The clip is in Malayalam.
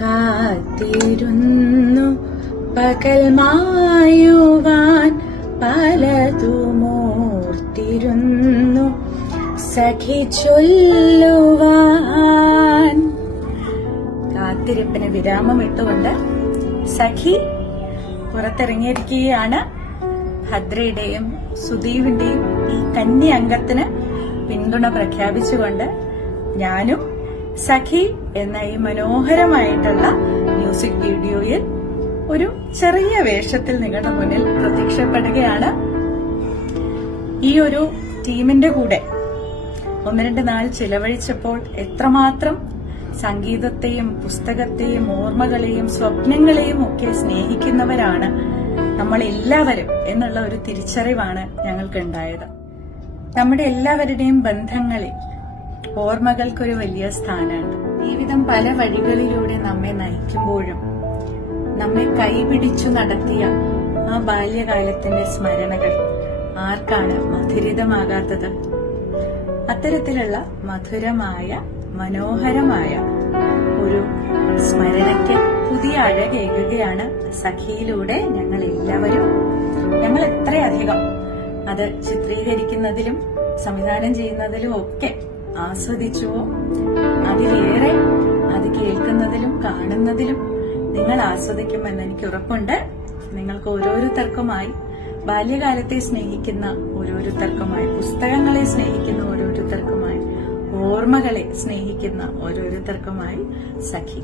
കാത്തിരുന്നു. പകൽ മായുവാൻ പലതുമോർത്തിരുന്നു. സഖി ചൊല്ലുവാൻ. കാത്തിരിപ്പിന് വിരാമമിട്ടുകൊണ്ട് സഖി പുറത്തിറങ്ങിയിരിക്കുകയാണ്. ഭദ്രയുടെയും സുദീപിന്റെയും ഈ കന്നി അംഗത്തിന് പിന്തുണ പ്രഖ്യാപിച്ചുകൊണ്ട് ഞാനും സഖി എന്ന ഈ മനോഹരമായിട്ടുള്ള മ്യൂസിക് വീഡിയോയിൽ ഒരു ചെറിയ വേഷത്തിൽ നിങ്ങളുടെ മുന്നിൽ പ്രത്യക്ഷപ്പെടുകയാണ്. ഈ ഒരു ടീമിന്റെ കൂടെ ഒന്ന് രണ്ട് നാൾ ചിലവഴിച്ചപ്പോൾ എത്രമാത്രം സംഗീതത്തെയും പുസ്തകത്തെയും ഓർമ്മകളെയും സ്വപ്നങ്ങളെയും ഒക്കെ സ്നേഹിക്കുന്നവരാണ് നമ്മൾ എല്ലാവരും എന്നുള്ള ഒരു തിരിച്ചറിവാണ് ഞങ്ങൾക്കുണ്ടായത്. നമ്മുടെ എല്ലാവരുടെയും ബന്ധങ്ങളിൽ ഓർമ്മകൾക്കൊരു വലിയ സ്ഥാനമാണ്. ജീവിതം പല വഴികളിലൂടെ നമ്മെ നയിക്കുമ്പോഴും നമ്മെ കൈപിടിച്ചു നടത്തിയ ആ ബാല്യകാലത്തിന്റെ സ്മരണകൾ ആർക്കാണ് മധുരിതമാകാത്തത്? അത്തരത്തിലുള്ള മധുരമായ മനോഹരമായ ഒരു സ്മരണയ്ക്ക് പുതിയ അഴകേകുകയാണ് സഖിയിലൂടെ ഞങ്ങൾ എല്ലാവരും ഞങ്ങൾ എത്രയധികം അത് ചിത്രീകരിക്കുന്നതിലും സംവിധാനം ചെയ്യുന്നതിലും ഒക്കെ ആസ്വദിച്ചുവോ? അതിലേറെ അത് കേൾക്കുന്നതിലും കാണുന്നതിലും നിങ്ങൾ ആസ്വദിക്കുമെന്ന് എനിക്ക് ഉറപ്പുണ്ട്. നിങ്ങൾക്ക് ഓരോരുത്തർക്കുമായി ബാല്യകാലത്തെ സ്നേഹിക്കുന്ന ഓരോരുത്തർക്കുമായി പുസ്തകങ്ങളെ സ്നേഹിക്കുന്ന ഓരോരുത്തർക്കുമായി ഓർമ്മകളെ സ്നേഹിക്കുന്ന ഓരോരുത്തർക്കുമായി സഖി